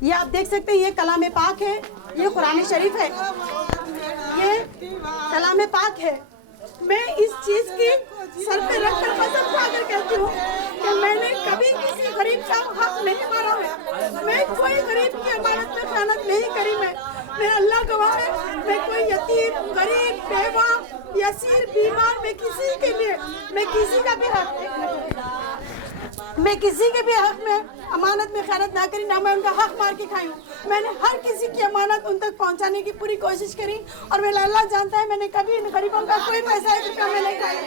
ये आप देख सकते हैं, ये कलाम पाक है, ये कुरान शरीफ है, ये कलाम पाक है। मैं इस चीज की सर पे रखकर कसम खाकर कहती हूँ कि मैंने कभी किसी गरीब का हक नहीं मारा है। मैं कोई गरीब की अमानत में खयानत नहीं करी। मैं अल्लाह गवाह है, मैं कोई यतीम, गरीब, बेवा, यसीर, बीमार, मैं किसी के लिए, मैं किसी का भी हक में अमानत में खयानत ना करी, ना मैं उनका हक मार के खाई हूँ। मैंने हर किसी की अमानत उन तक पहुँचाने की पूरी कोशिश करी और मेरा अल्लाह जानता है मैंने कभी इन गरीबों का कोई पैसा एक रुपया में नहीं खाया।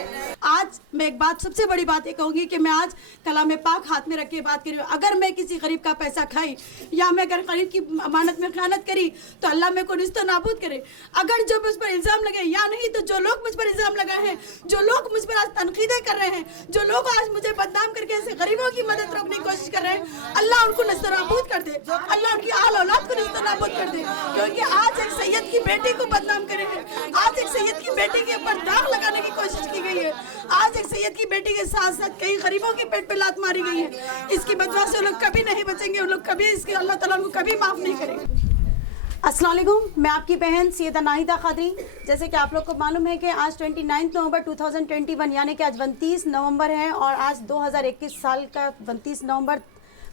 आज मैं एक बात, सबसे बड़ी बात ये कहूँगी कि मैं आज कलाम पाक हाथ में रख के बात कर रही हूँ। अगर मैं किसी गरीब का पैसा खाई या मैं अगर गरीब की अमानत में खयानत करी तो अल्लाह मेरे को निस्तो नाबूद करे। अगर जो मुझ पर इल्ज़ाम लगे या नहीं, तो जो लोग मुझ पर इल्ज़ाम लगाए हैं, जो लोग मुझ पर आज तनकीदें कर रहे हैं, जो लोग आज मुझे बदनाम करके ऐसे गरीबों की मदद रोकने की कोशिश कर रहे हैं, अल्लाह उनको निस्तो नाबूद कर दे, अल्लाह उनकी आल औलाद को निस्तो नाबूद कर दे। क्योंकि आज एक सैयद की बेटी को बदनाम करे हैं, आज एक सैयद की बेटी के ऊपर दाग लगाने की कोशिश की गई है, आज एक सैयद की बेटी के साथ साथ कई गरीबों के पेट पे लात मारी गई है। इसकी बदवा से लोग कभी नहीं बचेंगे, उन लोग कभी, इसके अल्लाह ताला उनको कभी माफ नहीं करेंगे। अस्सलाम वालेकुम, मैं आपकी बहन सैयदा नाहिदा कादरी। जैसे कि आप लोग को मालूम है कि आज 29 नवंबर 2021 यानी कि आज 29 नवंबर है और आज 2021 साल का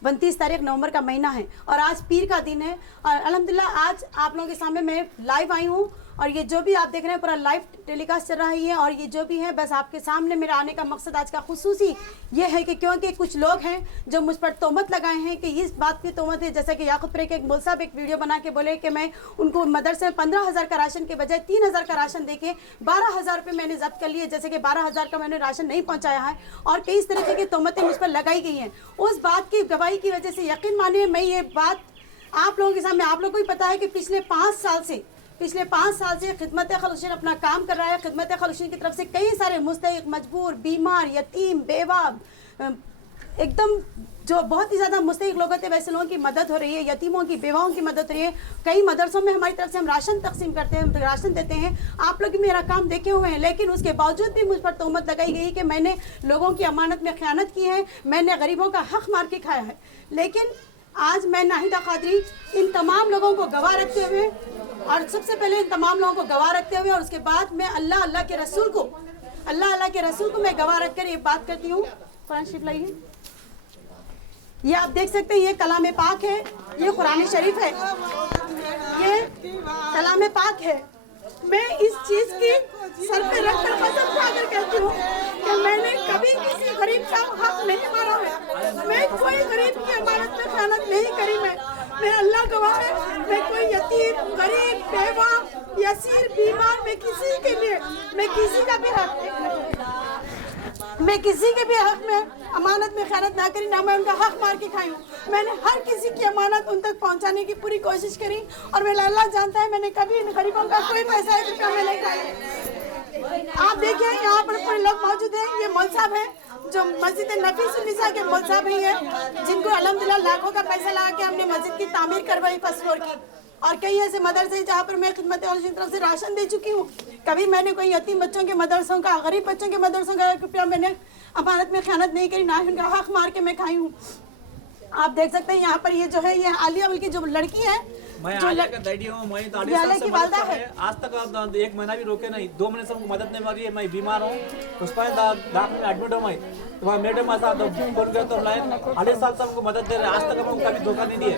29 तारीख नवंबर का महीना है और आज पीर का दिन है। और अल्हम्दुलिल्लाह आज आप लोगों के सामने मैं लाइव आई हूँ और ये जो भी आप देख रहे हैं पूरा लाइव टेलीकास्ट चल रहा है और ये जो भी है बस आपके सामने मेरा आने का मकसद आज का खुसूसी ये है कि क्योंकि कुछ लोग हैं जो मुझ पर तोहमत लगाए हैं कि इस बात की तोहमत है, जैसा कि याकूबपुरे के एक मौलवी साहब एक वीडियो बना के बोले कि मैं उनको मदरसे में 15,000 का राशन के बजाय 3,000 का राशन देके 12,000 रुपये मैंने जब्त कर लिए, जैसे कि 12,000 का मैंने राशन नहीं पहुँचाया है और कई इस तरीके की तोहमतें मुझ पर लगाई गई हैं। उस बात की गवाही की वजह से यकीन मानिए मैं ये बात आप लोगों के सामने, आप लोगों को भी पता है कि पिछले 5 साल से खिदमत खलूशीन अपना काम कर रहा है। खिदमत खलूशीन की तरफ से कई सारे मुस्तहिक, मजबूर, बीमार, यतीम, बेवा, एकदम जो बहुत ही ज़्यादा मुस्तहिक लोग थे वैसे लोगों की मदद हो रही है, यतीमों की, बेवाओं की मदद हो रही है। कई मदरसों में हमारी तरफ से हम राशन तकसीम करते हैं, राशन देते हैं। आप लोग भी मेरा काम देखे हुए हैं, लेकिन उसके बावजूद भी मुझ पर तोहमत लगाई गई कि मैंने लोगों की अमानत में खयानत की है, मैंने गरीबों का हक मार के खाया है। लेकिन आज मैं नाहिदा कादरी इन तमाम लोगों को गवाह रखते हुए और सबसे पहले इन तमाम लोगों को गवाह रखते हुए और उसके बाद मैं अल्लाह के रसूल को मैं गवाह रखकर ये बात करती हूँ। कुरान शरीफ लाइए, ये आप देख सकते हैं, ये कलाम पाक है, ये कुरान शरीफ है, ये कलाम पाक है। मैं इस चीज की सर पे रखकर कसम खाकर कहती हूँ कि मैंने कभी किसी गरीब का हक नहीं मारा है। मैं कोई गरीब की अमानत में खयानत नहीं करी। मैं अल्लाह गवाह है, मैं कोई यतीम, गरीब, बेवा, यसीर, बीमार, मैं किसी के लिए, मैं किसी का भी हक में अमानत में खयानत ना करी, ना मैं उनका हक मार के खाई हूँ। मैंने हर किसी की अमानत उन तक पहुँचाने की पूरी कोशिश करी और मेरा अल्लाह जानता है मैंने कभी इन गरीबों का कोई पैसा एक रुपया में नहीं खाया। आप देखिए यहाँ पर पूरे लोग मौजूद हैं। ये मौलवी साहब हैं जो मस्जिद नफीसुन्निसा के मौलवी साहब हैं जिनको अल्हम्दुलिल्लाह लाखों का पैसा लगा के हमने मस्जिद की तामीर करवाई फर्स्ट फ्लोर की। और कई ऐसे मदरसे जहाँ पर मैं खिदमत और तरफ से राशन दे चुकी हूँ। कभी मैंने कोई यतीम बच्चों के मदरसों का, गरीब बच्चों के मदरसों का रुपया मैंने अमानत में खयानत नहीं करी, ना ही उनका हक मार के मैं खाई हूँ। आप देख सकते हैं यहाँ पर ये जो है ये आलिया की जो लड़की है, मैं आलिया का डैडी हूँ, मैं तो 8 साल से मदद कर रहा है। आज तक 1 महीना भी रोके नहीं, 2 महीने से हमको मदद नहीं मिली है। मैं बीमार हूँ, उस पर दाखिल में एडमिट हूँ। मैं तो वहाँ मैडम ऐसा तो बोल गया तो 8 साल से हमको मदद दे रहे हैं। आज तक हमको कभी धोखा नहीं दिए।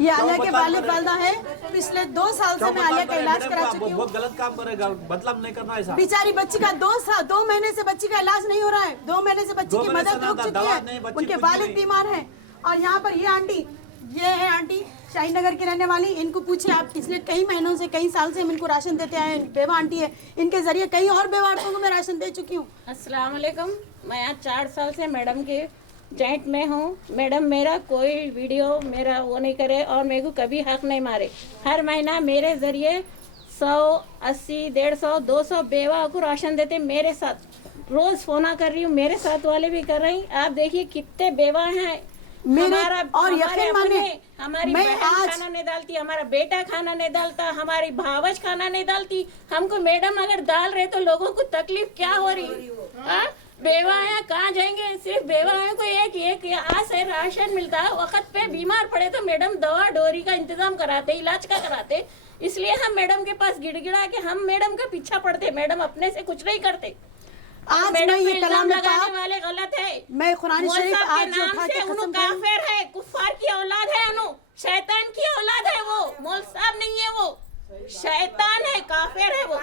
ये आलिया के वालिद वालिदा है। पिछले 2 साल से मैं आलिया का इलाज करा चुकी हूँ। बहुत गलत काम करेगा, मतलब नहीं करना ऐसा। बेचारी बच्ची का 2 महीने से बच्ची का इलाज नहीं हो रहा है। 2 महीने से बच्ची की मदद रुक चुकी है, उनके वालिद बीमार हैं। और यहाँ पर ये आंटी, ये है आंटी शाहीन नगर की रहने वाली। इनको पूछिए आप, पिछले कई महीनों से, कई साल से हम इनको राशन देते आए। बेवा आंटी है, इनके जरिए कई और बेवा औरतों को मैं राशन दे चुकी हूँ। अस्सलाम वालेकुम, मैं आज 4 साल से मैडम के जॉइंट में हूँ। मैडम मेरा कोई वीडियो मेरा वो नहीं करे और मेरे को कभी हक नहीं मारे। हर महीना मेरे जरिए 100, 80, 150, 200 बेवा को राशन देते। मेरे साथ रोज फोना कर रही हूँ, मेरे साथ वाले भी कर रही। आप देखिए कितने बेवा हैं। और यकीन माने हमारी बहन खाना नहीं डालती, हमारा बेटा खाना नहीं डालता, हमारी भावज खाना नहीं डालती। हमको मैडम अगर डाल रहे तो लोगों को तकलीफ क्या हो रही? बेवाएं कहाँ जाएंगे? सिर्फ बेवाएं को एक यहाँ से राशन मिलता है। वक्त पे बीमार पड़े तो मैडम दवा डोरी का इंतजाम कराते, इलाज का कराते। इसलिए हम मैडम के पास गिड़गिड़ा के हम मैडम का पीछा पड़ते। मैडम अपने से कुछ नहीं करते। आज मैडम मैं ये पे कलाम इल्जाम लगाने पाक वाले गलत है। मैं कुरान मौला शरीफ साहब आज के जो नाम उठा से के उन्हों कसम खाई, काफिर है, कुफार की औलाद है, उन्हों शैतान की औलाद है। वो मौला साहब नहीं है, वो शैतान है, काफिर है वो।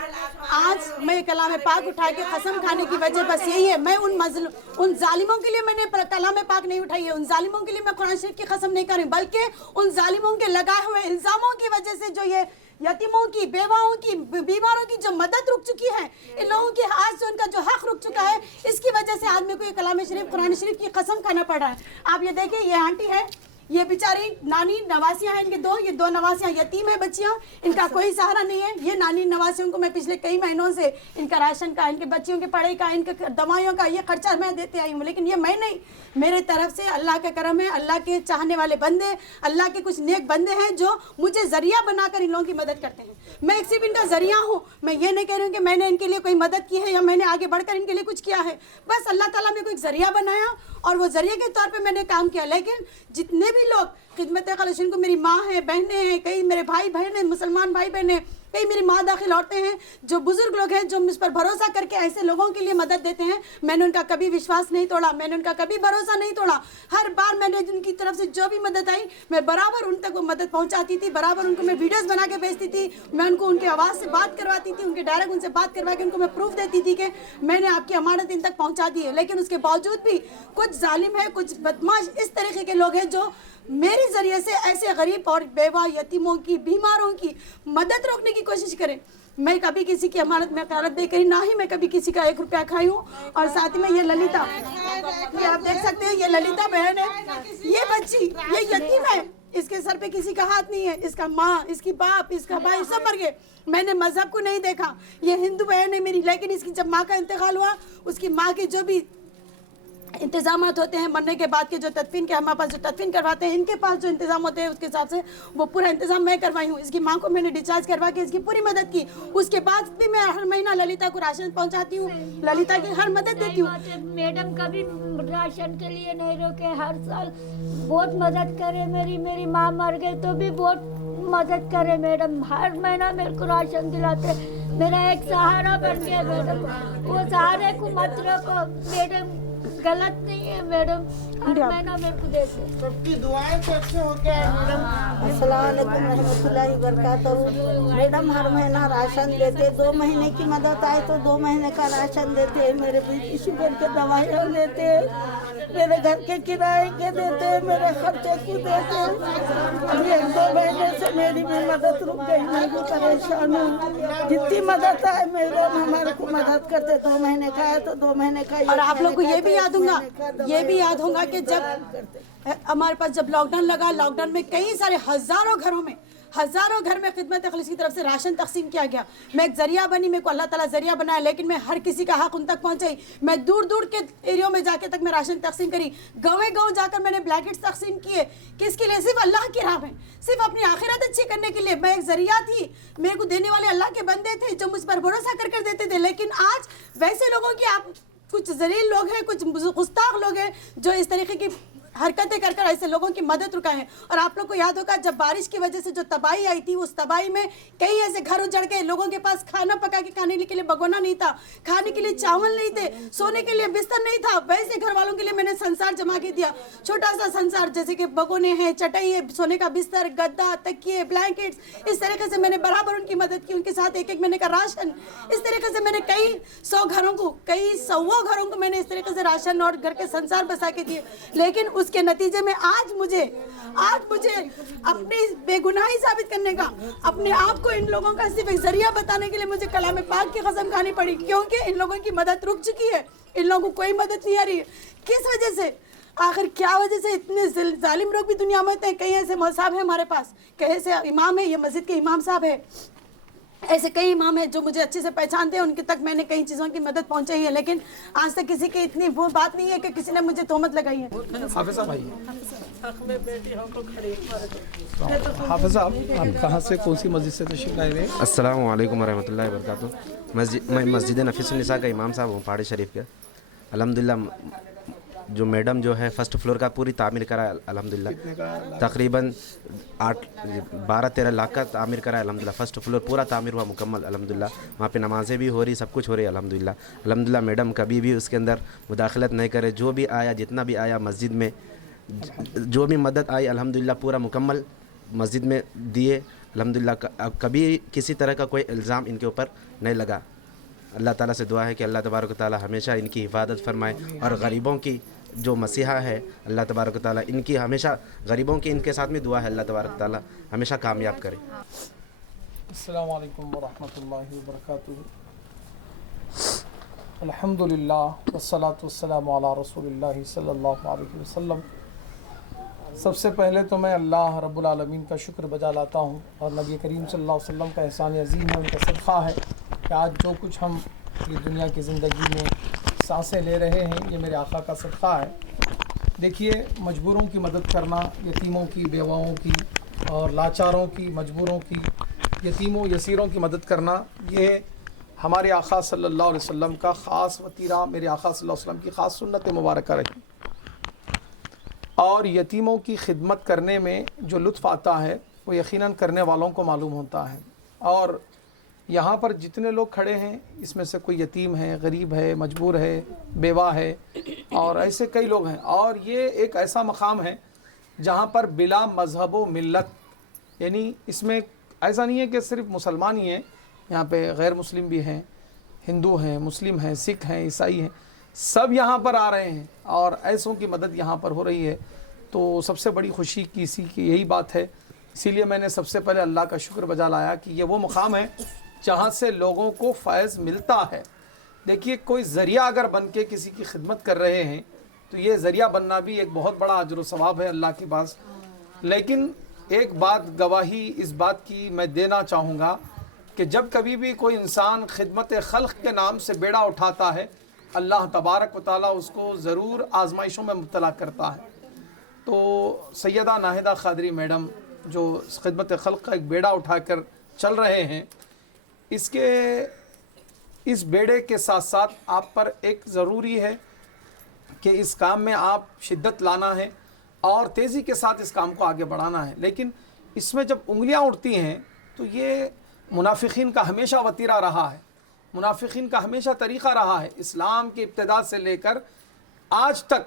आज मैं कलाम पाक उठा के कसम खाने की वजह बस यही है। मैं उन जालिमों के लिए मैंने कलाम पाक नहीं उठाई है। उन जालिमों के लिए मैं कुरान शरीफ की कसम नहीं कर रही, बल्कि उन जालिमों के लगाए हुए इल्जामों की वजह से जो ये यतीमों की, बेवाओं की, बीमारों की जो मदद रुक चुकी है, इन लोगों के आज से उनका जो हक रुक चुका है, इसकी वजह से आज मेरे को ये कलाम शरीफ, कुरान शरीफ की कसम खाना पड़ रहा है। आप ये देखिए, ये आंटी है, ये बेचारी नानी नवासियां हैं इनके ये दो नवासियां यतीम है बच्चियां, इनका कोई सहारा नहीं है। ये नानी नवासियों को मैं पिछले कई महीनों से इनका राशन का, इनके बच्चियों के पढ़ाई का, इनके दवाइयों का ये खर्चा मैं देते आई हूँ। लेकिन ये मैं नहीं, मेरे तरफ से अल्लाह का करम है। अल्लाह के चाहने वाले बंदे, अल्लाह के कुछ नेक बंदे हैं जो मुझे जरिया बनाकर इन लोगों की मदद करते हैं। मैं एक सिर्फ इनका जरिया हूँ। मैं ये नहीं कह रही हूँ कि मैंने इनके लिए कोई मदद की है या मैंने आगे बढ़कर इनके लिए कुछ किया है। बस अल्लाह ताला मेरे को एक जरिया बनाया और वो जरिए के तौर पे मैंने काम किया। लेकिन जितने भी लोग खिदमत खलशीन को, मेरी माँ है, बहनें हैं, कई मेरे भाई बहन हैं, मुसलमान भाई बहन हैं, कई मेरी माँ दाखिल औरतें हैं, जो बुजुर्ग लोग हैं, जो मुझ पर भरोसा करके ऐसे लोगों के लिए मदद देते हैं, मैंने उनका कभी विश्वास नहीं तोड़ा, मैंने उनका कभी भरोसा नहीं तोड़ा। हर बार मैंने उनकी तरफ से जो भी मदद आई, मैं बराबर उन तक वो मदद पहुंचाती थी, बराबर उनको मैं वीडियोस बना के भेजती थी, मैं उनको उनके आवाज़ से बात करवाती थी, उनके डायरेक्ट उनसे बात करवा के उनको मैं प्रूफ देती थी कि मैंने आपकी अमानत इन तक पहुँचा दी है। लेकिन उसके बावजूद भी कुछ जालिम है, कुछ बदमाश इस तरीके के लोग हैं जो मेरे जरिए से ऐसे गरीब और बेवा, यतीमों की, बीमारों की मदद रोकने की कोशिश करें। मैं कभी किसी की अमानत में क़यानत नहीं करी, ना ही मैं कभी किसी का 1 रुपया खाई हूँ। और साथ में ये ललिता, ये आप देख सकते हैं, ये ललिता बहन है, ये बच्ची, ये यतीम है, इसके सर पे किसी का हाथ नहीं है, इसका माँ, इसकी बाप, इसका भाई सब मर गए। मैंने मजहब को नहीं देखा, ये हिंदू बहन है मेरी, लेकिन इसकी जब माँ का इंतकाल हुआ, उसकी माँ के जो भी इंतजामात होते हैं मरने के बाद के, जो तदफीन के हमारे पास जो तदफीन करवाते हैं, इनके पास जो इंतजाम होते हैं उसके हिसाब से वो पूरा इंतजाम मैं करवाई हूँ। इसकी माँ को मैंने डिस्चार्ज करवा के इसकी पूरी मदद की। उसके बाद भी मैं हर महीना ललिता को राशन पहुँचाती हूँ, ललिता की हर मदद देती हूँ। मैडम कभी राशन के लिए नहीं रोके, हर साल बहुत मदद करे। मेरी माँ मर गई तो भी बहुत मदद करे मैडम, हर महीना मेरे को राशन दिलाते, मेरा एक सहारा बन गया मैडम। वो सहारे को मत रोको मैडम, गलत नहीं है मैडम, हर महीना मेरे को देते। सबकी दुआएं से अच्छे हो गया है मैडम। अस्सलाम वालेकुम रहमतुल्लाहि वबरकातुहू। मैडम हर महीना राशन देते, 2 महीने की मदद आए तो 2 महीने का राशन देते, मेरे बीपी शुगर के दवाइयाँ देते, मेरे घर के किराए के देते, मेरे खर्चे को देते। अभी 1-2 महीने से मेरी भी मदद रुक गई, मैं भी परेशान हूँ। जितनी मदद आए मैडम हमारे को मदद करते, 2 महीने का है तो 2 महीने का। और आप लोग को ये भी याद होगा, ये भी याद होगा कि जब हमारे पास जब लॉकडाउन लगा, लॉकडाउन में कई सारे हजारों घर में खिदमत खलीस की तरफ से राशन तकसीम किया गया। मैं एक जरिया बनी, मेरे को अल्लाह ताला जरिया बनाया, लेकिन मैं हर किसी का हक उन तक पहुंचाई। मैं दूर दूर के एरियो में जाके तक मैं राशन तकसीम करी, गाँव जाकर मैंने ब्लैंकेट्स तकसीम किए। किसके लिए? सिर्फ अल्लाह की राह में, सिर्फ अपनी आखिरत अच्छी करने के लिए। मैं एक जरिया थी, मेरे को देने वाले अल्लाह के बंदे थे जो मुझ पर भरोसा कर देते थे। लेकिन आज वैसे लोगों की, आप कुछ जलील लोग हैं, कुछ गुस्ताख लोग हैं जो इस तरीके की हरकतें कर ऐसे लोगों की मदद रुका है। और आप लोग को याद होगा जब बारिश की वजह से जो तबाही आई थी, उस तबाही में कई ऐसे घर उजड़ गए, लोगों के पास खाना पका के खाने के लिए भगोना नहीं था, खाने के लिए चावल नहीं थे, सोने के लिए बिस्तर नहीं था। वैसे घर वालों के लिए मैंने संसार जमा के दिया, छोटा सा संसार, जैसे कि भगोने हैं, चटाई है, सोने का बिस्तर, गद्दा, तकिए, ब्लैंकेट्स, इस तरीके से मैंने बराबर उनकी मदद की। उनके साथ 1-1 महीने का राशन, इस तरीके से मैंने कई सौ घरों को मैंने इस तरीके से राशन और घर के संसार बसा के दिए। लेकिन उसके नतीजे में आज मुझे अपनी बेगुनाही साबित करने का, अपने आप को इन लोगों का सिर्फ एक जरिया बताने के लिए मुझे कलाम पाक की कसम खानी पड़ी, क्योंकि इन लोगों की मदद रुक चुकी है, इन लोगों को कोई मदद नहीं आ रही है। किस वजह से, आखिर क्या वजह से इतने जालिम लोग भी दुनिया में होते हैं? कई ऐसे मौसाब हैं हमारे पास, कई ऐसे इमाम है, ये मस्जिद के इमाम साहब है, ऐसे कई इमाम हैं जो मुझे अच्छे से पहचानते हैं, उनके तक मैंने कई चीज़ों की मदद पहुंचाई है। लेकिन आज तक किसी की इतनी वो बात नहीं है कि किसी ने मुझे तोहमत लगाई है। हाफिज साहब, आप कहाँ से, कौन सी मस्जिद से तशरीफ लाए हुए? अस्सलाम वालेकुम रहमतुल्लाहि व बरकातुहू। मैं मस्जिद नफीसुन्निसा का इमाम साहब हूँ, पहाड़ी शरीफ के। अल्हम्दुलिल्लाह जो मैडम जो है फर्स्ट फ्लोर का पूरी तामीर करा है अल्हम्दुलिल्लाह, तकरीबन 12-13 लाख का तामीर करा है अल्हम्दुलिल्लाह। फर्स्ट फ्लोर पूरा तामीर हुआ मुकम्मल अल्हम्दुलिल्लाह। वहाँ पे नमाज़ें भी हो रही, सब कुछ हो रही है अल्हम्दुलिल्लाह। अल्हम्दुलिल्लाह मैडम कभी भी उसके अंदर मुदाखलत नहीं करे, जो भी आया जितना भी आया मस्जिद में जो भी मदद आई अल्हम्दुलिल्लाह पूरा मुकम्मल मस्जिद में दिए अल्हम्दुलिल्लाह। कभी किसी तरह का कोई इल्ज़ाम इनके ऊपर नहीं लगा। अल्लाह ताला से दुआ है कि अल्लाह तबारक व तआला हमेशा इनकी हिफाजत फरमाए और गरीबों की जो मसीहा है अल्लाह तबारक व तआला इनकी हमेशा गरीबों की इनके साथ में दुआ है, अल्लाह तबारक व तआला हमेशा कामयाब करे। अस्सलाम वालेकुम वरहमतुल्लाहि वबरकातुहू। अल्हम्दुलिल्लाह वस्सलातु वस्सलामु अला रसूलिल्लाहि सल्लल्लाहु अलैहि वसल्लम। सबसे पहले तो मैं अल्लाह रब्बुल आलमीन का शुक्र बजा लाता हूँ और नबी करीम सल्लल्लाहु अलैहि वसल्लम का एहसान अज़ीम है, उनका सदक़ा है कि आज जो कुछ हम ये दुनिया की ज़िंदगी में सांसें ले रहे हैं ये मेरे आका का सदक़ा है। देखिए, मजबूरों की मदद करना, यतीमों की, बेवाओं की और लाचारों की, मजबूरों की, यतीमों यसीरों की मदद करना, ये हमारे आका सल्लल्लाहु अलैहि वसल्लम का ख़ास वतीरा, मेरे आका सल्लल्लाहु अलैहि वसल्लम की ख़ास सुन्नत मुबारक रही। और यतीमों की खिदमत करने में जो लुत्फ़ आता है वो यकीनन करने वालों को मालूम होता है। और यहाँ पर जितने लोग खड़े हैं इसमें से कोई यतीम है, गरीब है, मजबूर है, बेवा है और ऐसे कई लोग हैं। और ये एक ऐसा मकाम है जहाँ पर बिला मज़हब व मिल्लत, यानी इसमें ऐसा नहीं है कि सिर्फ मुसलमान ही हैं, यहाँ पे गैर मुस्लिम भी हैं, हिंदू हैं, मुस्लिम हैं, सिख हैं, ईसाई हैं, सब यहाँ पर आ रहे हैं और ऐसों की मदद यहाँ पर हो रही है। तो सबसे बड़ी खुशी की इसी की यही बात है। इसीलिए मैंने सबसे पहले अल्लाह का शुक्र बजा लाया कि ये वो मुकाम है जहाँ से लोगों को फ़ैज़ मिलता है। देखिए, कोई ज़रिया अगर बन के किसी की खिदमत कर रहे हैं तो ये ज़रिया बनना भी एक बहुत बड़ा अजर व सवाब है अल्लाह के पास। लेकिन एक बात गवाही इस बात की मैं देना चाहूँगा कि जब कभी भी कोई इंसान खिदमत खल्क़ के नाम से बेड़ा उठाता है, अल्लाह तबारक व तआला उसको ज़रूर आजमाइशों में मुब्तला करता है। तो सैयदा नाहिदा क़ादरी मैडम जो खिदमत खल्क़ का एक बेड़ा उठाकर चल रहे हैं, इस बेड़े के साथ साथ आप पर एक ज़रूरी है कि इस काम में आप शिद्दत लाना है और तेज़ी के साथ इस काम को आगे बढ़ाना है। लेकिन इसमें जब उंगलियां उठती हैं तो ये मुनाफिकीन का हमेशा वतीरा रहा है, मुनाफिकीन का हमेशा तरीक़ा रहा है। इस्लाम की इब्तिदा से लेकर आज तक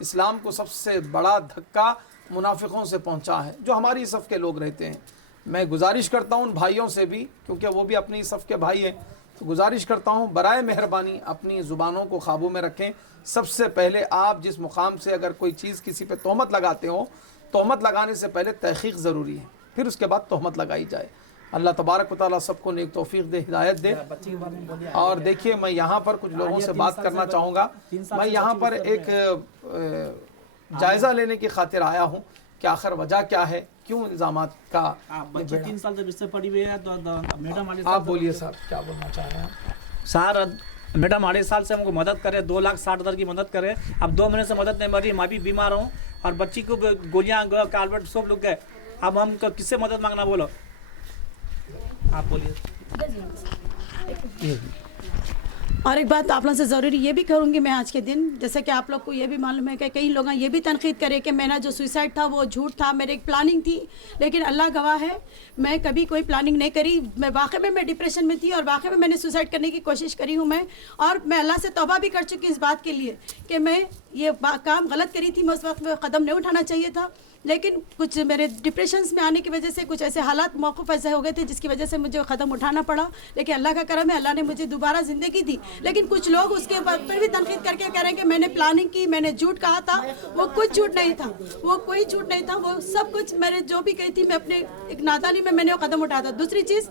इस्लाम को सबसे बड़ा धक्का मुनाफिकों से पहुंचा है, जो हमारी सफ़ के लोग रहते हैं। मैं गुजारिश करता हूं उन भाइयों से भी, क्योंकि वो भी अपनी सफ़ के भाई हैं, तो गुजारिश करता हूं बराए मेहरबानी अपनी ज़ुबानों को काबू में रखें। सबसे पहले आप जिस मुकाम से अगर कोई चीज़ किसी पे तोहमत लगाते हो, तोहमत लगाने से पहले तहक़ीक़ ज़रूरी है, फिर उसके बाद तोहमत लगाई जाए। अल्लाह तबारक व तआला सबको नेक तौफीक दे, हिदायत दे। और देखिए, मैं यहाँ पर कुछ लोगों से बात करना चाहूँगा। मैं यहाँ पर एक जायज़ा लेने की खातिर आया हूँ कि आखिर वजह क्या है, क्यों इल्ज़ामात का। बच्ची 3 साल से इससे पड़ी हुई है। तो मैडम आप बोलिए साहब, क्या बोलना चाह रहे हैं? सर, मैडम 2.5 साल से हमको मदद करे, 2,60,000 की मदद करे। अब 2 महीने से मदद नहीं मरी, मैं भी बीमार हूँ और बच्ची को गोलियाँ, कार्बेट सब लुक गए। अब हम किससे मदद मांगना, बोलो आप बोलिए। और एक बात आप लोगों से ज़रूरी ये भी करूँगी मैं आज के दिन, जैसे कि आप लोग को ये भी मालूम है कि कई लोग ये भी तनकीद करे कि मेरा जो सुसाइड था वो झूठ था, मेरी एक प्लानिंग थी। लेकिन अल्लाह गवाह है, मैं कभी कोई प्लानिंग नहीं करी। मैं वाकई में मैं डिप्रेशन में थी और वाकई में मैंने सुसाइड करने की कोशिश करी हूँ मैं। और मैं अल्लाह से तौबा भी कर चुकी इस बात के लिए कि मैं ये काम गलत करी थी, मैं उस वक्त में कदम नहीं उठाना चाहिए था। लेकिन कुछ मेरे डिप्रेशंस में आने की वजह से कुछ ऐसे हालात, मौक़िफ़ ऐसे हो गए थे जिसकी वजह से मुझे कदम उठाना पड़ा। लेकिन अल्लाह का करम है, अल्लाह ने मुझे दोबारा ज़िंदगी दी। लेकिन कुछ लोग उसके बाद पर भी तनकीद करके कह रहे हैं कि मैंने प्लानिंग की, मैंने झूठ कहा था। वो कुछ झूठ नहीं था, वो कोई झूठ नहीं था, वो सब कुछ मैंने जो भी कही थी, मैं अपने एक नादानी में मैंने वो कदम उठाया था। दूसरी चीज़,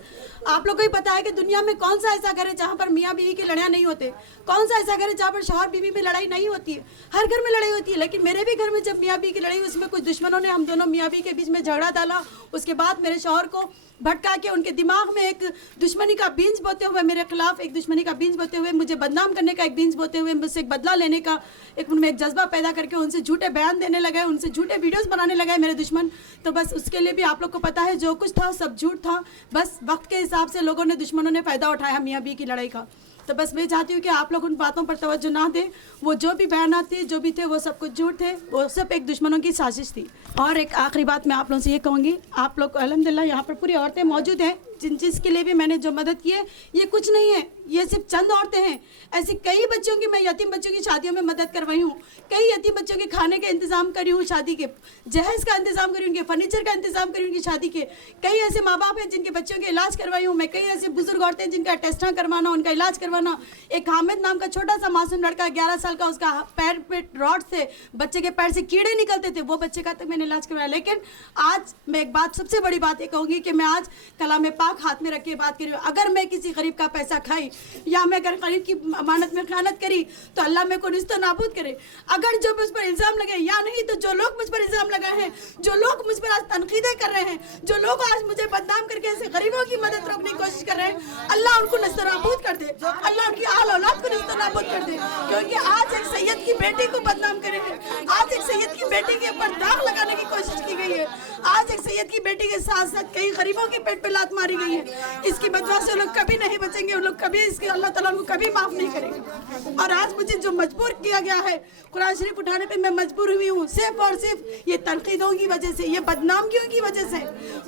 आप लोगों को ही पता है कि दुनिया में कौन सा ऐसा घर है जहाँ पर मियाँ बीवी की लड़ाई नहीं होते, कौन सा ऐसा घर है जहाँ पर शौहर बीवी में लड़ाई नहीं होती है। हर घर में लड़ाई होती है। लेकिन मेरे भी घर में जब मियाँ बीवी की लड़ाई, उसमें कुछ दुश्मनों ने हम दोनों मियाँ बीवी के बीच में झगड़ा डाला। उसके बाद मेरे शौहर को भटका के उनके दिमाग में एक दुश्मनी का बीज बोते हुए, मेरे खिलाफ एक दुश्मनी का बीज बोते हुए, मुझे बदनाम करने का एक बीज बोते हुए, मुझसे एक बदला लेने का एक उनमें एक जज्बा पैदा करके उनसे झूठे बयान देने लगे, उनसे झूठे वीडियोस बनाने लगे मेरे दुश्मन। तो बस उसके लिए भी आप लोग को पता है, जो कुछ था सब झूठ था। बस वक्त के हिसाब से लोगों ने, दुश्मनों ने फ़ायदा उठाया मियाँ बीवी की लड़ाई का। तो बस मैं चाहती हूँ कि आप लोग उन बातों पर तवज्जो ना दें। वो जो भी बयानात थे, जो भी थे, वो सब कुछ झूठ थे, वो सब एक दुश्मनों की साजिश थी। और एक आखिरी बात मैं आप लोगों से ये कहूँगी, आप लोग अल्हम्दुलिल्लाह यहाँ पर पूरी औरतें मौजूद हैं, जिन चीज़ के लिए भी मैंने जो मदद की है ये कुछ नहीं है, ये सिर्फ चंद औरतें हैं। ऐसी कई बच्चों की, मैं यतीम बच्चों की शादियों में मदद करवाई हूँ, कई यतीम बच्चों के खाने का इंतज़ाम करी हूँ, शादी के जहेज़ का इंतज़ाम करी, उनके फर्नीचर का इंतज़ाम करी, उनकी शादी के। कई ऐसे माँ बाप हैं जिनके बच्चों के इलाज करवाई हूँ मैं, कई ऐसे बुजुर्ग औरतें हैं जिनका टेस्टा करवाना, उनका इलाज करवाना। एक हामिद नाम का छोटा सा मासूम लड़का 11 साल का, उसका पैर पे रॉड से, बच्चे के पैर से कीड़े निकलते थे, वो बच्चे का तक मैंने इलाज करवाया। लेकिन आज मैं एक बात, सबसे बड़ी बात ये कहूँगी कि मैं आज कलाम पाक हाथ में रख के बात कर रही हूँ। अगर मैं किसी गरीब का पैसा खाई या मैं अगर गरीब की अमानत में खयानत करी तो अल्लाह मेरे को निस्तो नाबूद करे। अगर जो मुझ पर इल्ज़ाम लगे, या नहीं तो जो लोग मुझ पर इल्ज़ाम लगाए हैं, जो लोग मुझ पर आज तनकीदें कर रहे हैं, जो लोग आज मुझे बदनाम करके ऐसे गरीबों की मदद रोकने की कोशिश कर रहे हैं, अल्लाह उनको निस्तो नाबूद कर दे, अल्लाह उनकी आल औलाद को निस्तो नाबूद कर दे। क्योंकि आज एक सैयद की बेटी को बदनाम करे हैं, आज एक सैयद की बेटी के ऊपर दाग लगाने की कोशिश की गई है, आज एक सैयद की बेटी के साथ साथ कई गरीबों के पेट पे लात मारी गई है। इसकी बदवा से लोग कभी नहीं बचेंगे, वो लोग कभी इसके अल्लाह ताला उनको कभी माफ नहीं करेंगे। और आज मुझे जो मजबूर किया गया है कुरान शरीफ उठाने पे, मैं मजबूर हुई हूँ सिर्फ और सिर्फ ये तनकीदों की वजह से, ये बदनामियों की वजह से।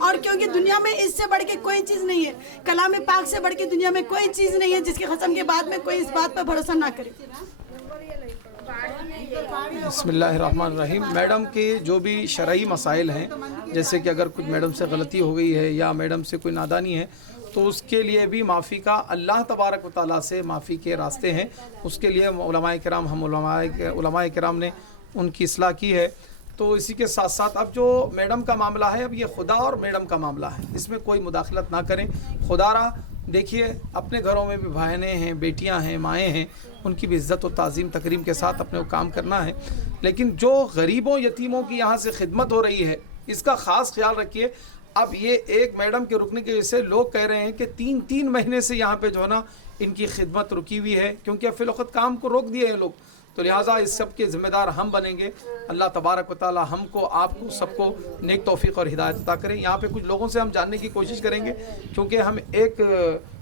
और क्योंकि दुनिया में इससे बढ़ के कोई चीज़ नहीं है, कलाम पाक से बढ़ के दुनिया में कोई चीज़ नहीं है जिसके कसम के बाद में कोई इस बात पर भरोसा ना करे। बिस्मिल्लाहिर्रहमानिर्रहीम। मैडम के जो भी शरई मसाइल हैं, जैसे कि अगर कुछ मैडम से गलती हो गई है या मैडम से कोई नादानी है, तो उसके लिए भी माफ़ी का अल्लाह तबारक व तआला से माफ़ी के रास्ते हैं। उसके लिए उलमाए किराम, हम उलमाए किराम ने उनकी इस्लाह की है। तो इसी के साथ साथ अब जो मैडम का मामला है, अब ये खुदा और मैडम का मामला है, इसमें कोई मुदाखलत ना करें। खुदारा देखिए, अपने घरों में भी बहनें हैं, बेटियां हैं, माएँ हैं, उनकी भी इज़्ज़त और ताज़ीम तकरीम के साथ अपने को काम करना है। लेकिन जो गरीबों यतीमों की यहाँ से खिदमत हो रही है, इसका ख़ास ख्याल रखिए। अब ये एक मैडम के रुकने की वजह से लोग कह रहे हैं कि 3 महीने से यहाँ पे जो है ना इनकी खिदमत रुकी हुई है, क्योंकि अब फिलवक्त काम को रोक दिए हैं लोग। तो लिहाजा इस सब के ज़िम्मेदार हम बनेंगे। अल्लाह तबारक व तआला हमको, आपको, सबको नेक तौफीक और हिदायत अता करें। यहाँ पे कुछ लोगों से हम जानने की कोशिश करेंगे, क्योंकि हम एक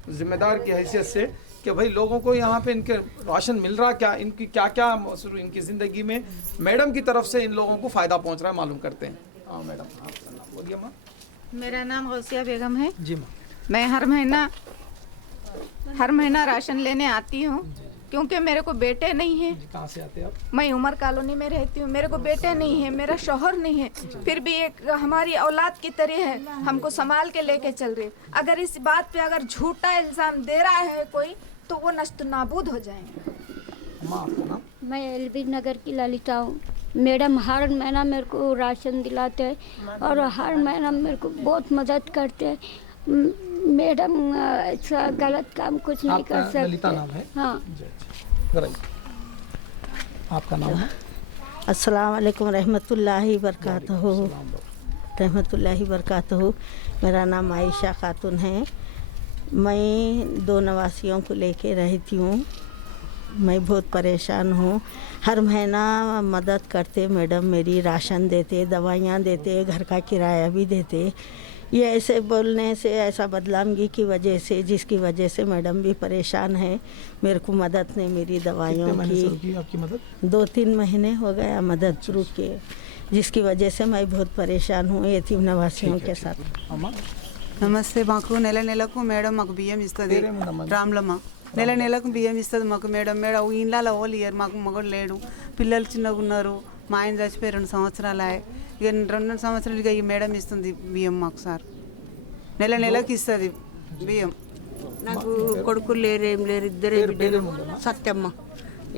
ज़िम्मेदार की हैसियत से कि भाई लोगों को यहाँ पे इनके राशन मिल रहा क्या, इनकी क्या क्या इनकी ज़िंदगी में मैडम की तरफ से इन लोगों को फ़ायदा पहुँच रहा है, मालूम करते हैं। हाँ मैडम, आप बोलिए माँ। मेरा नाम गौसिया बेगम है जी माँ। मैं हर महीना राशन लेने आती हूँ, क्योंकि मेरे को बेटे नहीं हैं। कहाँ से आते हैं आप? मैं उमर कॉलोनी में रहती हूँ। मेरे को बेटे नहीं है, मेरा शौहर नहीं है, फिर भी एक हमारी औलाद की तरह है, हमको संभाल के लेके चल रहे। अगर इस बात पे अगर झूठा इल्ज़ाम दे रहा है कोई, तो वो नष्ट नाबूद हो जाएंगे। माँ, आपका नाम? मैं एलबी नगर की ललिता हूँ। मैडम हर महीना मेरे को राशन दिलाते हैं और हर महीना मेरे को बहुत मदद करते हैं। मैडम ऐसा गलत काम कुछ नहीं कर सकते। ललिता नाम है? हाँ। आपका नाम है? अस्सलाम वालेकुम रहमतुल्लाहि बरकातहू। रहमतुल्लाहि बरकातहू। मेरा नाम आयशा खातून है। मैं 2 नवासियों को लेके रहती हूँ। मैं बहुत परेशान हूँ। हर महीना मदद करते मैडम, मेरी राशन देते, दवाइयाँ देते, घर का किराया भी देते। ये ऐसे बोलने से, ऐसा बदनामी की वजह से, जिसकी वजह से मैडम भी परेशान है। मेरे को मदद नहीं, मेरी दवाइयों की आपकी मदद 2-3 महीने हो गया मदद शुरू किए, जिसकी वजह से मैं बहुत परेशान हूँ यतीम नवासियों के साथ। నమస్తే. మాకు నెలకు మేడం మాకు బియ్యం ఇస్తుంది. రామ్లమ్మ నెలకు బియ్యం ఇస్తుంది మాకు మేడం. ఇళ్ళలో ఓళ్ళు ఇయ్యరు, మాకు మగడు లేడు, పిల్లలు చిన్నగా ఉన్నారు, మా ఆయన చచ్చిపోయి 2 సంవత్సరాలు. ఇక 2 సంవత్సరాలు ఇక ఈ మేడం ఇస్తుంది బియ్యం మాకు. సార్ నెలకి ఇస్తుంది బియ్యం. నాకు కొడుకులు లేరు, ఏం లేరు, 2 బిడ్డలు. సత్యమ్మ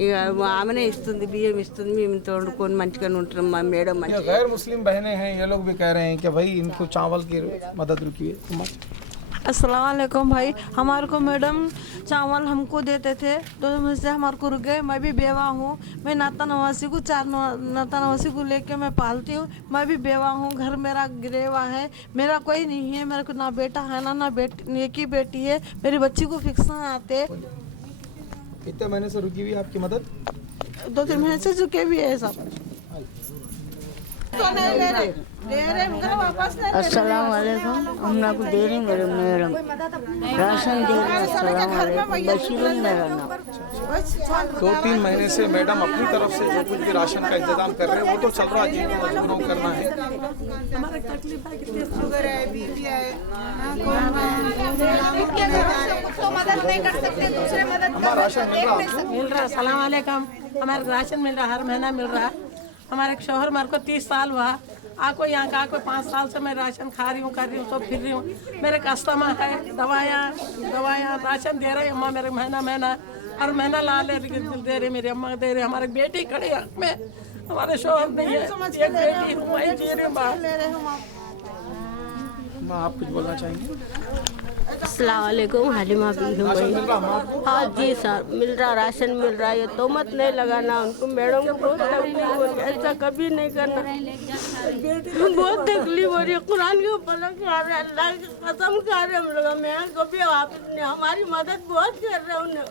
ఇక ఆమెనే ఇస్తుంది, బియ్యం ఇస్తుంది, మేము తోడుకొని మంచిగా ఉంటున్నాం. మా మేడం गैर मुस्लिम बहनें हैं, ये लोग भी कह रहे हैं कि भाई इनको चावल की मदद रुकी है। अस्सलाम वालेकुम भाई। हमारे को मैडम चावल हमको देते थे, तो मुझसे हमारे को रुक गए। मैं भी बेवा हूँ। मैं नाता नवासी को 4 नाता नवासी को लेके मैं पालती हूँ। मैं भी बेवा हूँ। घर मेरा गिरेवा है, मेरा कोई नहीं है। मेरे को ना बेटा है ना बेटी, एक ही बेटी है। मेरी बच्ची को फिक्स आते। कितने महीने से रुकी हुई आपकी मदद? 2-3 महीने से रुके भी है सब। अस्सलाम वालेकुम। हम ना को दे रहे मेरे मैडम राशन दे रहे। अस्सलाम वालेकुम। बशीरुल मेरा नाम। 2-3 महीने से मैडम अपनी तरफ से जो कुछ भी राशन का इंतजाम कर रहे हैं वो तो चल रहा है, जिनको मजबूरों करना है। शुगर है, बीपी है, मदद नहीं कर सकते, दूसरे मदद हमारा राशन मिल रहा है। मिल रहा। सलाम वालेकुम। हमारा राशन मिल रहा, हर महीना मिल रहा। हमारे शोहर मेरे को 30 साल हुआ, आको यहाँ का आको 5 साल से मैं राशन खा रही हूँ, कर रही हूँ, सब फिर रही हूँ। मेरे कस्टमर है, दवाइयाँ राशन दे रहे अम्मा मेरे महीना हर महीना ला ले दे रहे, मेरी अम्मा दे रहे। हमारी बेटी खड़ी है में, हमारे शोहर नहीं है, एक बेटी हूँ, वही जी रही हूँ। माँ आप कुछ बोलना चाहेंगे? अस्सलाम वालेकुम। हालिमा भी हूँ भाई। हाँ जी सर, मिल रहा, राशन मिल रहा है। ये तोहमत नहीं लगाना उनको, मैडम को बहुत तकलीफ हो रही है, ऐसा कभी नहीं करना। बहुत तकलीफ हो रही है, कुरान के ऊपर खा रहे, अल्लाह की कसम खा रहे हम लोग। मैं कभी वापस नहीं, हमारी मदद बहुत कर रहे उन्हें।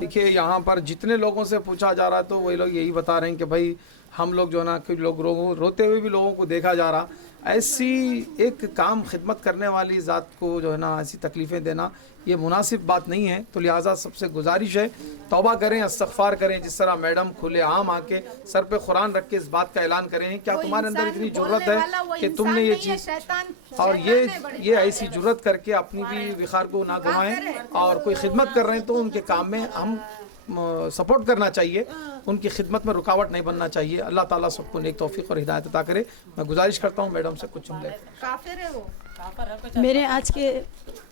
देखिए यहाँ पर जितने लोगों से पूछा जा रहा है तो वही लोग यही बता रहे हैं कि भाई हम लोग जो है ना, कुछ लोग रोते हुए भी लोगों को देखा जा रहा। ऐसी एक काम खिदमत करने वाली ज़ात को जो है ना ऐसी तकलीफ़ें देना ये मुनासिब बात नहीं है। तो लिहाजा सबसे गुजारिश है तौबा करें, इस्तग़फ़ार करें। जिस तरह मैडम खुले आम आके सर पे कुरान रख के इस बात का ऐलान करें, क्या तुम्हारे अंदर इतनी जुर्रत है कि तुमने ये चीज़ और ये ऐसी जुर्रत करके अपनी भी विखार को ना गंवाएं, और कोई खिदमत कर रहे हैं तो उनके काम में हम सपोर्ट करना चाहिए, उनकी खिदमत में रुकावट नहीं बनना चाहिए। अल्लाह ताला सबको नेक तौफीक और हिदायत अता करे। मैं गुजारिश करता हूँ मैडम से कुछ जुमले। मेरे आज के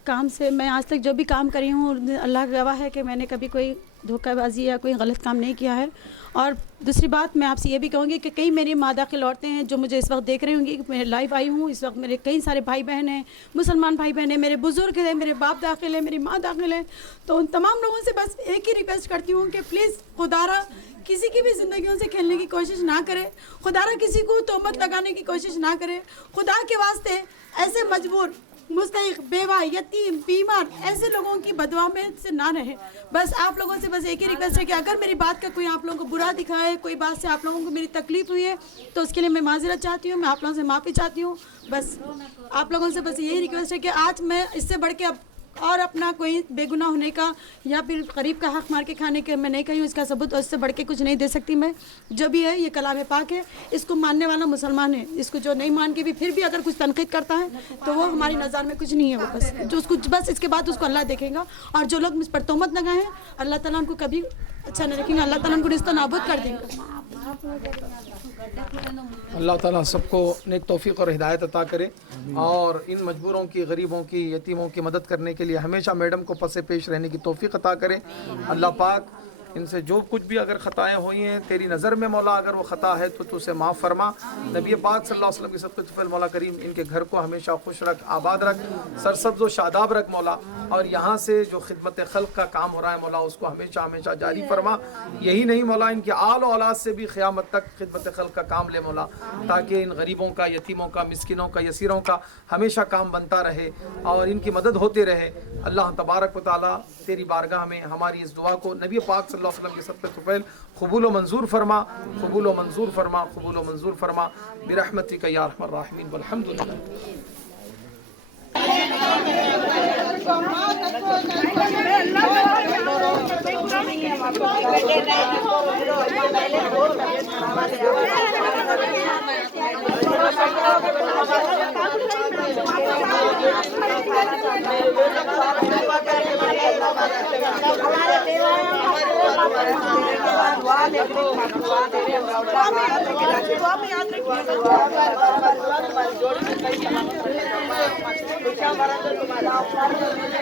काम से मैं आज तक जो भी काम करी हूँ, अल्लाह गवाह है कि मैंने कभी कोई धोखाबाजी या कोई गलत काम नहीं किया है। और दूसरी बात मैं आपसे ये भी कहूँगी कि कई मेरी माँ दाखिल औरतें हैं जो मुझे इस वक्त देख रही होंगी कि मैं लाइव आई हूँ। इस वक्त मेरे कई सारे भाई बहन हैं, मुसलमान भाई बहन हैं, मेरे बुज़ुर्ग हैं, मेरे बाप दाखिल हैं, मेरी माँ दाखिल है। तो उन तमाम लोगों से बस एक ही रिक्वेस्ट करती हूँ कि प्लीज़ खुदारा किसी की भी ज़िंदगियों से खेलने की कोशिश ना करें, खुदारा किसी को तोहमत लगाने की कोशिश ना करें। खुदा के वास्ते ऐसे मजबूर, मुस्तहिक, बेवा, यतीम, बीमार ऐसे लोगों की बदवा में से ना रहे। बस आप लोगों से बस एक ही रिक्वेस्ट है कि अगर मेरी बात का कोई आप लोगों को बुरा दिखा है, कोई बात से आप लोगों को मेरी तकलीफ़ हुई है, तो उसके लिए मैं माज़रत चाहती हूँ, मैं आप लोगों से माफ़ी चाहती हूँ। बस आप लोगों से बस यही रिक्वेस्ट है कि आज मैं इससे बढ़ के अब और अपना कोई बेगुनाह होने का या फिर गरीब का हक मार के खाने के मैं नहीं कही हूँ, इसका सबूत और इससे बढ़ के कुछ नहीं दे सकती मैं। जो भी है ये कलाम पाक है, इसको मानने वाला मुसलमान है, इसको जो नहीं मान के भी फिर भी अगर कुछ तनकीद करता है तो वो हमारी नज़र में कुछ नहीं है। वो बस जो उसको बस इसके बाद उसको अल्लाह देखेगा। और जो लोग मुझ पर तोहमत लगाए हैं अल्लाह ताला उनको कभी अच्छा नहीं रखेंगे, अल्लाह ताला उनको रिश्ता नाबूद कर देंगे। अल्लाह ताला सबको नेक तौफीक और हिदायत अता करे, और इन मजबूरों की, गरीबों की, यतीमों की मदद करने के लिए हमेशा मैडम को पसे पेश रहने की तौफीक अता करे। अल्लाह पाक इनसे जो कुछ भी अगर ख़ताएँ हुई हैं तेरी नज़र में मौला, अगर वो ख़ता है तो तू उसे माफ़ फरमा। नबी पाक सल्लल्लाहु अलैहि वसल्लम की सदक़े तुफ़ैल मौला करीम इनके घर को हमेशा खुश रख, आबाद रख, सरसब्ज़ व शादाब रख मौला। और यहाँ से जो खिदमत खल्क़ का काम हो रहा है मौला उसको हमेशा हमेशा जारी फरमा। यही नहीं मौला, इनके आल और औलाद से भी क़यामत तक खिदमत खल्क़ का काम ले मौला, ताकि इन गरीबों का, यतीमों का, मिस्किनों का, यसीरों का हमेशा काम बनता रहे और इनकी मदद होती रहे। अल्लाह तबारक व तआला तेरी बारगाह में हमारी इस दुआ को नबी पाक सल्लल्लाहु अलैहि वसल्लम के सदक़े कबूल व मंजूर फरमा, कबूल व मंजूर फरमा, कबूल व मंजूर फरमा बिरहमतिका या अरहमर राहिमीन। वल्हम्दुलिल्लाह।